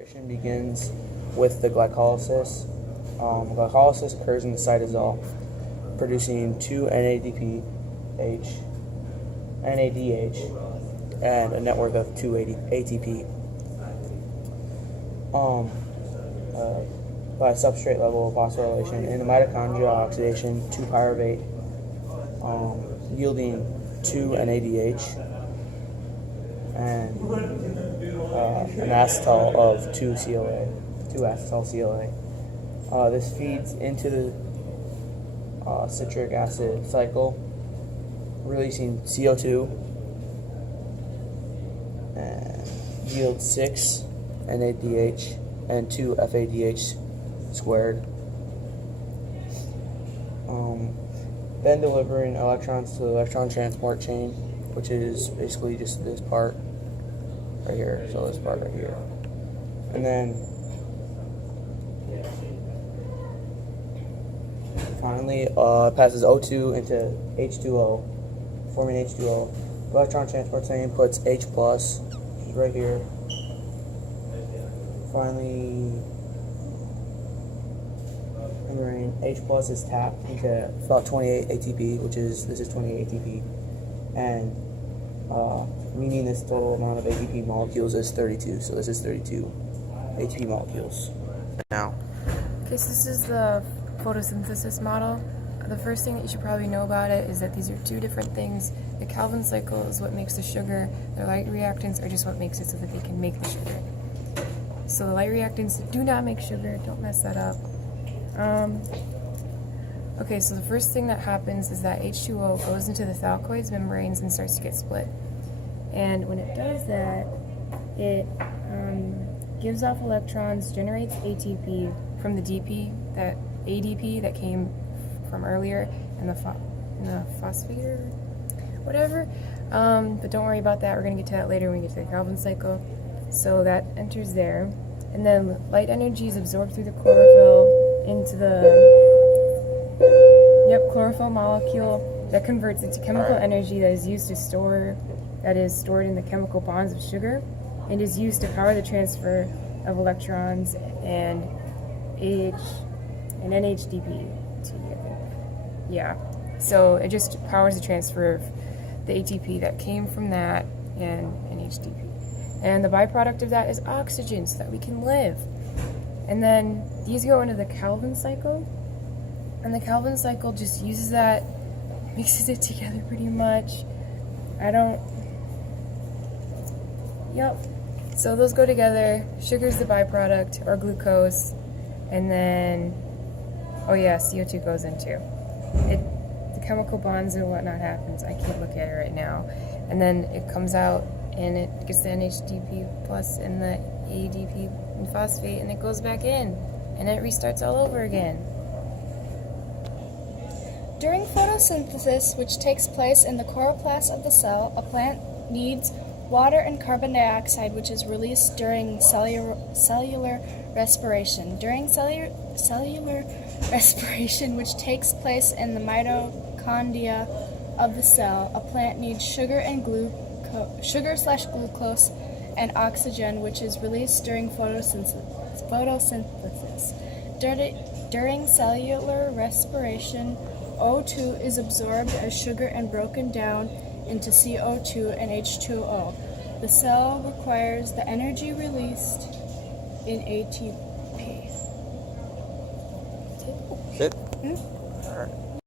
Respiration begins with the glycolysis. Glycolysis occurs in the cytosol, producing 2 NADH, and a network of 2 ATP. By substrate level phosphorylation in the mitochondrial oxidation, 2-pyruvate, yielding 2 NADH and an acetal of 2 acetal CoA. This feeds into the citric acid cycle, releasing CO2 and yields 6 NADH and 2 FADH squared. Then delivering electrons to the electron transport chain, which is basically just this part right here, so this part right here. And then finally passes O2 into H2O, forming H2O. The electron transport chain puts H+, which is right here. Finally, H+ is tapped into about 28 ATP, this is 28 ATP, and meaning this total amount of ATP molecules is 32. So this is 32 ATP molecules. Now, okay, so this is the photosynthesis model. The first thing that you should probably know about it is that these are two different things. The Calvin cycle is what makes the sugar. The light reactants are just what makes it so that they can make the sugar. So the light reactants do not make sugar. Don't mess that up. Okay, so the first thing that happens is that H2O goes into the thalcoids membranes and starts to get split. And when it does that, it gives off electrons, generates ATP from the ADP that came from earlier in the phosphate or whatever. But don't worry about that. We're going to get to that later when we get to the Calvin cycle. So that enters there. And then light energy is absorbed through the chlorophyll into the chlorophyll molecule that converts it to chemical energy that is used to stored in the chemical bonds of sugar and is used to power the transfer of electrons and NHDP. Yeah, so it just powers the transfer of the ATP that came from that and NHDP. And the byproduct of that is oxygen so that we can live. And then these go into the Calvin cycle. And the Calvin cycle just uses that, mixes it together pretty much. So those go together. Sugar's the byproduct, or glucose. And then, CO2 goes in too. The chemical bonds and whatnot happens. I can't look at it right now. And then it comes out and it gets the NHDP plus and the ADP and phosphate, and it goes back in. And it restarts all over again. During photosynthesis, which takes place in the chloroplast of the cell, a plant needs water and carbon dioxide, which is released during cellular respiration. During cellular respiration, which takes place in the mitochondria of the cell, a plant needs sugar/glucose and oxygen, which is released during photosynthesis. During cellular respiration, O2 is absorbed as sugar and broken down into CO2 and H2O. The cell requires the energy released in ATP. That's it? Alright.